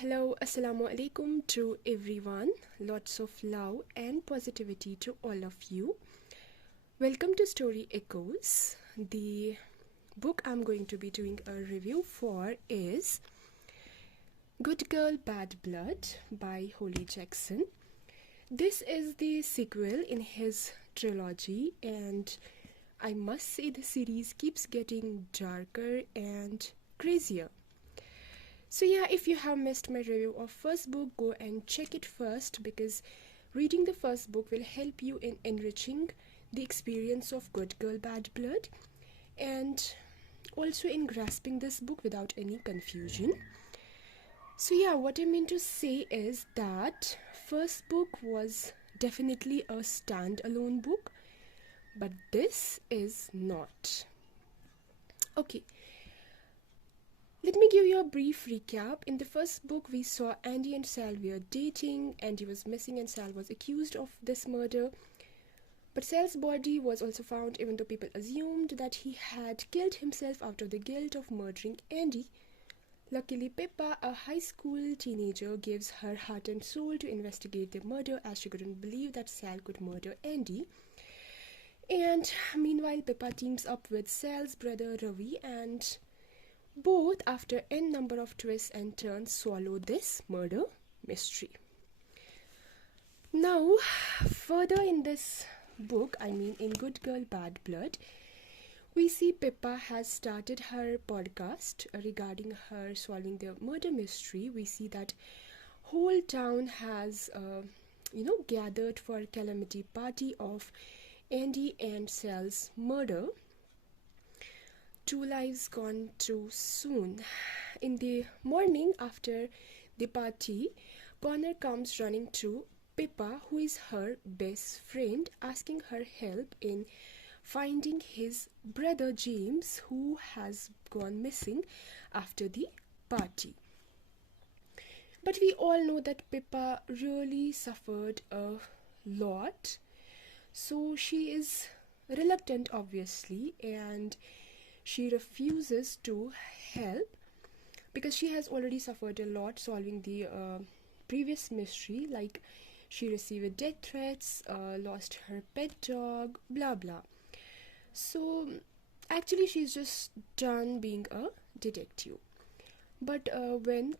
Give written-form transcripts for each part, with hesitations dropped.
hello, assalamu alaikum to everyone. Lots of love and positivity to all of you. Welcome to Story Echoes. The book I'm going to be doing a review for is Good Girl, Bad Blood by Holly Jackson. This is the sequel in his trilogy, and I must say the series keeps getting darker and crazier. So yeah, if you have missed my review of first book, go and check it first, because reading the first book will help you in enriching the experience of Good Girl, Bad Blood, and also in grasping this book without any confusion. So yeah, what I mean to say is that first book was definitely a standalone book, but this is not. Okay, let me give you a brief recap. In the first book, we saw Andy and Sal were dating. Andy was missing and Sal was accused of this murder. But Sal's body was also found, even though people assumed that he had killed himself out of the guilt of murdering Andy. Luckily, Pippa, a high school teenager, gives her heart and soul to investigate the murder, as she couldn't believe that Sal could murder Andy. And meanwhile, Pippa teams up with Sal's brother Ravi, and both, after n number of twists and turns, swallow this murder mystery. Now, further in this book, in Good Girl, Bad Blood, we see Pippa has started her podcast regarding her solving the murder mystery. We see that whole town has, gathered for calamity party of Andy and Sal's murder. Two lives gone too soon. In the morning after the party, Connor comes running to Pippa, who is her best friend, asking her help in finding his brother James, who has gone missing after the party. But we all know that Pippa really suffered a lot, so she is reluctant, obviously, and she refuses to help because she has already suffered a lot solving the previous mystery, like she received death threats, lost her pet dog, blah blah. So actually she's just done being a detective. But when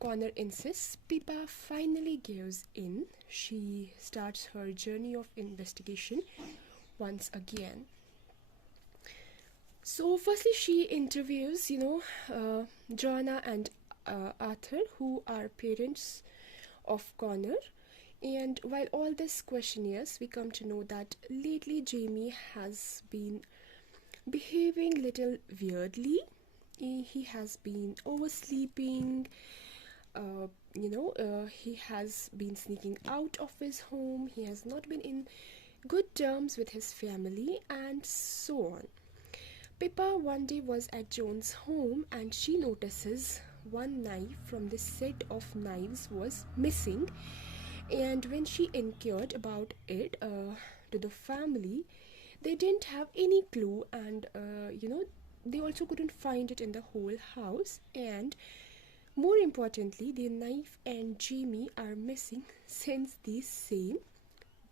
Connor insists, Pippa finally gives in. She starts her journey of investigation once again. So firstly, she interviews, Joanna and Arthur, who are parents of Connor. And while all this questionnaires, we come to know that lately Jamie has been behaving little weirdly. He has been oversleeping. He has been sneaking out of his home. He has not been in good terms with his family, and so on. Pippa one day was at Joan's home, and she notices one knife from the set of knives was missing. And when she inquired about it to the family, they didn't have any clue, and they also couldn't find it in the whole house. And more importantly, the knife and Jamie are missing since the same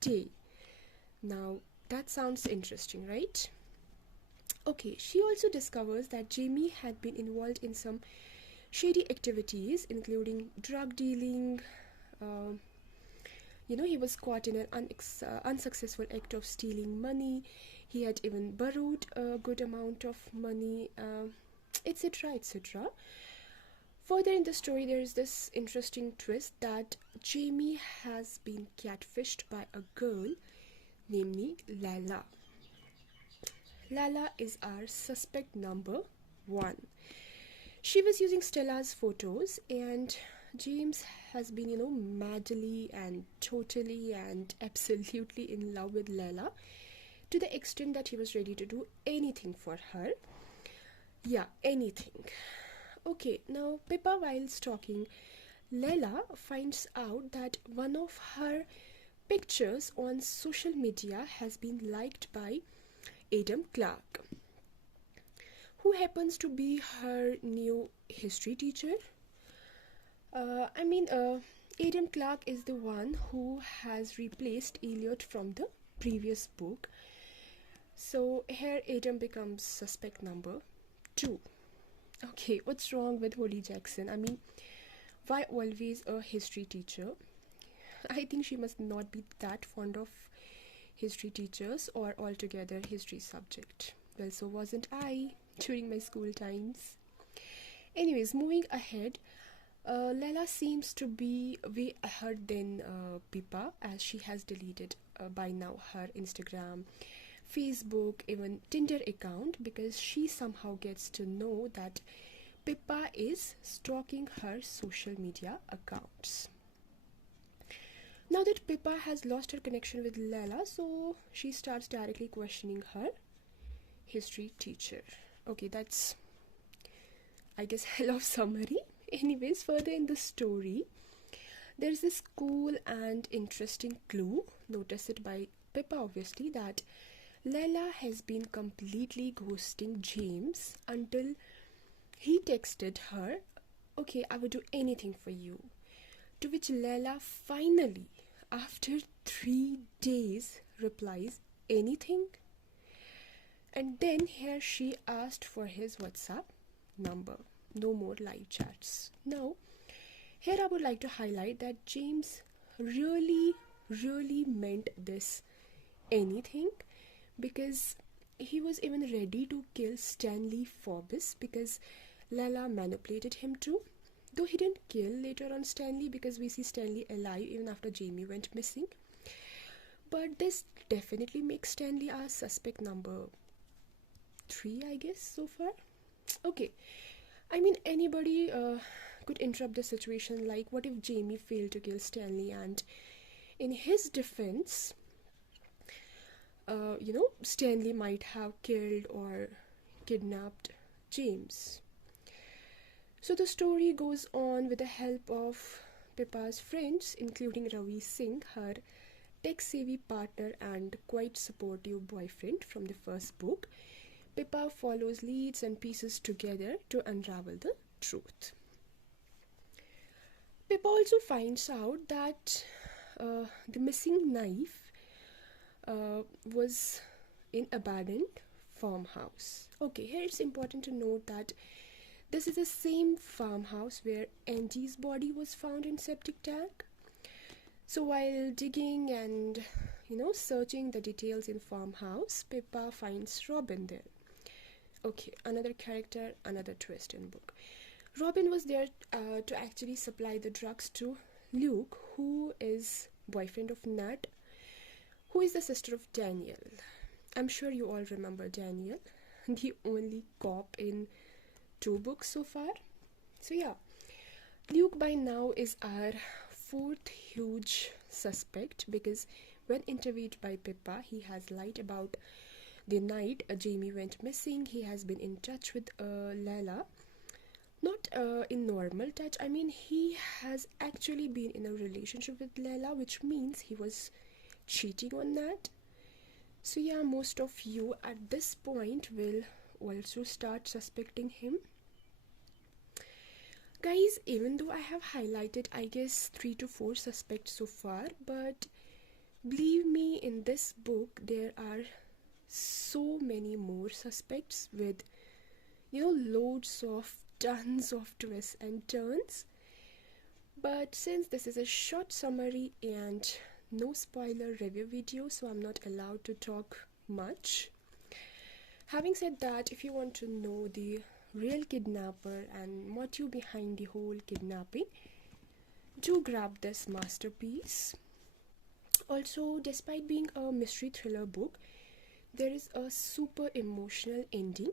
day. Now that sounds interesting, right? Okay, she also discovers that Jamie had been involved in some shady activities, including drug dealing. He was caught in an unsuccessful act of stealing money. He had even borrowed a good amount of money, etc., etc. Further in the story, there is this interesting twist that Jamie has been catfished by a girl, namely Lala. Lala is our suspect number 1. She was using Stella's photos, and James has been, madly and totally and absolutely in love with Lala, to the extent that he was ready to do anything for her. Yeah, anything. Okay, now Pippa, while stalking Lala, finds out that one of her pictures on social media has been liked by Adam Clark, who happens to be her new history teacher. Adam Clark is the one who has replaced Elliot from the previous book. So here Adam becomes suspect number 2. Okay, what's wrong with Holly Jackson? Why always a history teacher? I think she must not be that fond of history teachers or altogether history subject. Well, so wasn't I during my school times. Anyways, moving ahead, Layla seems to be way ahead than Pippa, as she has deleted by now her Instagram, Facebook, even Tinder account, because she somehow gets to know that Pippa is stalking her social media accounts. Now that Pippa has lost her connection with Layla, so she starts directly questioning her history teacher. Okay, that's, I guess, hell of summary. Anyways, further in the story, there's this cool and interesting clue, noticed by Pippa obviously, that Layla has been completely ghosting James until he texted her, "Okay, I would do anything for you." To which Layla finally, after 3 days, replies, "Anything?" And then here she asked for his WhatsApp number. No more live chats. Now, here I would like to highlight that James really meant this anything, because he was even ready to kill Stanley Forbes because Layla manipulated him too. Though he didn't kill later on Stanley, because we see Stanley alive even after Jamie went missing. But this definitely makes Stanley our suspect number 3, I guess, so far. Okay, anybody could interrupt the situation, like what if Jamie failed to kill Stanley, and in his defense, Stanley might have killed or kidnapped James. So the story goes on with the help of Pippa's friends, including Ravi Singh, her tech-savvy partner and quite supportive boyfriend from the first book. Pippa follows leads and pieces together to unravel the truth. Pippa also finds out that the missing knife was in abandoned farmhouse. Okay, here it's important to note that this is the same farmhouse where Angie's body was found in septic tank. So while digging and searching the details in farmhouse, Pippa finds Robin there. Okay, another character, another twist in book. Robin was there to actually supply the drugs to Luke, who is boyfriend of Nat, who is the sister of Daniel. I'm sure you all remember Daniel, the only cop in 2 books so far. So yeah, Luke by now is our 4th huge suspect, because when interviewed by Pippa, he has lied about the night Jamie went missing. He has been in touch with Layla. Not in normal touch. He has actually been in a relationship with Layla, which means he was cheating on that. So yeah, most of you at this point will also start suspecting him. Guys, even though I have highlighted, I guess, 3 to 4 suspects so far, but believe me, in this book there are so many more suspects with loads of tons of twists and turns. But since this is a short summary and no spoiler review video, so I'm not allowed to talk much. Having said that, if you want to know the real kidnapper and motive behind the whole kidnapping, do grab this masterpiece. Also, despite being a mystery thriller book, there is a super emotional ending.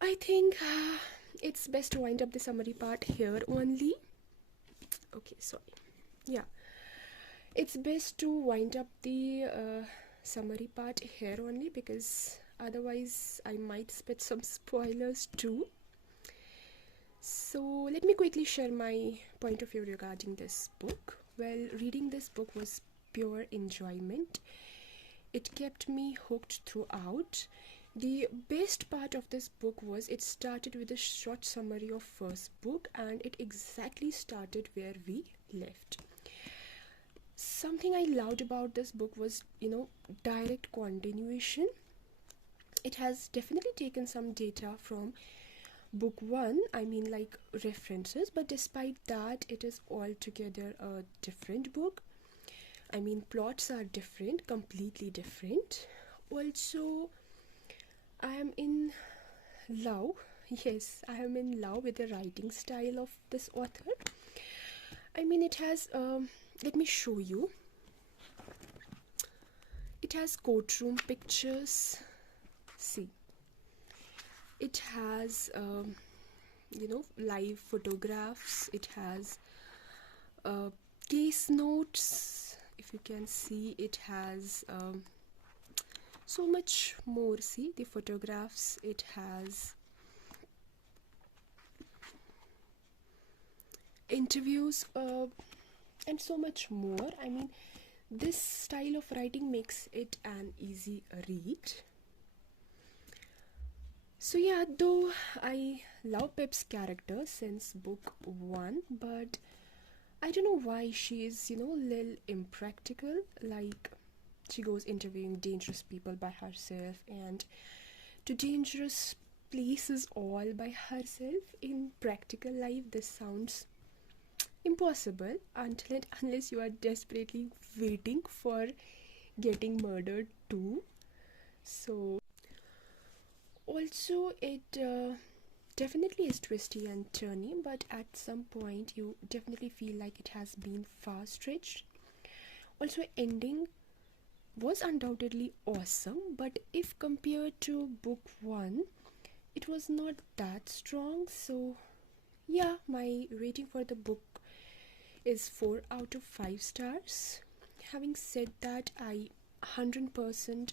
I think it's best to wind up the summary part here only. Okay, sorry. Yeah, it's best to wind up the summary part here only, because otherwise I might spit some spoilers too. So let me quickly share my point of view regarding this book. Well, reading this book was pure enjoyment. It kept me hooked throughout, The best part of this book was it started with a short summary of first book, and it exactly started where we left. Something I loved about this book was, direct continuation. It has definitely taken some data from book one, I mean, like references, but despite that, it is altogether a different book. I mean, plots are different, completely different. Also, I am in love. Yes, I am in love with the writing style of this author. I mean, it has, let me show you. It has courtroom pictures. See, it has, live photographs. It has case notes. If you can see, it has so much more. See the photographs. It has interviews and so much more. I mean, this style of writing makes it an easy read. So yeah, though I love Pip's character since book one, but I don't know why she is, little impractical. Like, she goes interviewing dangerous people by herself and to dangerous places all by herself. In practical life, this sounds impossible unless you are desperately waiting for getting murdered too. So also it definitely is twisty and turny, but at some point you definitely feel like it has been far stretched. Also, ending was undoubtedly awesome, but if compared to book one, it was not that strong. So yeah, my rating for the book is 4 out of 5 stars. Having said that, I 100%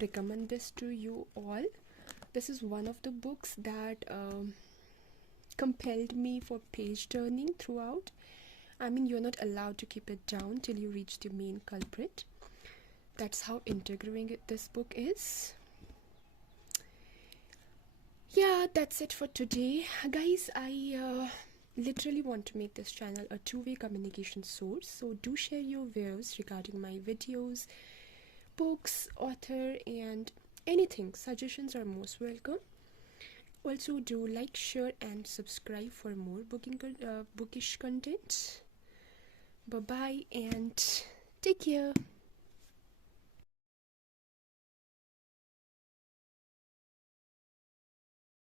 recommend this to you all. This is one of the books that compelled me for page turning throughout. I mean, you're not allowed to keep it down till you reach the main culprit. That's how intriguing this book is. Yeah, that's it for today. Guys, I literally want to make this channel a two-way communication source, so do share your views regarding my videos, books, author, and anything. Suggestions are most welcome. Also, do like, share, and subscribe for more bookish content. Bye bye and take care.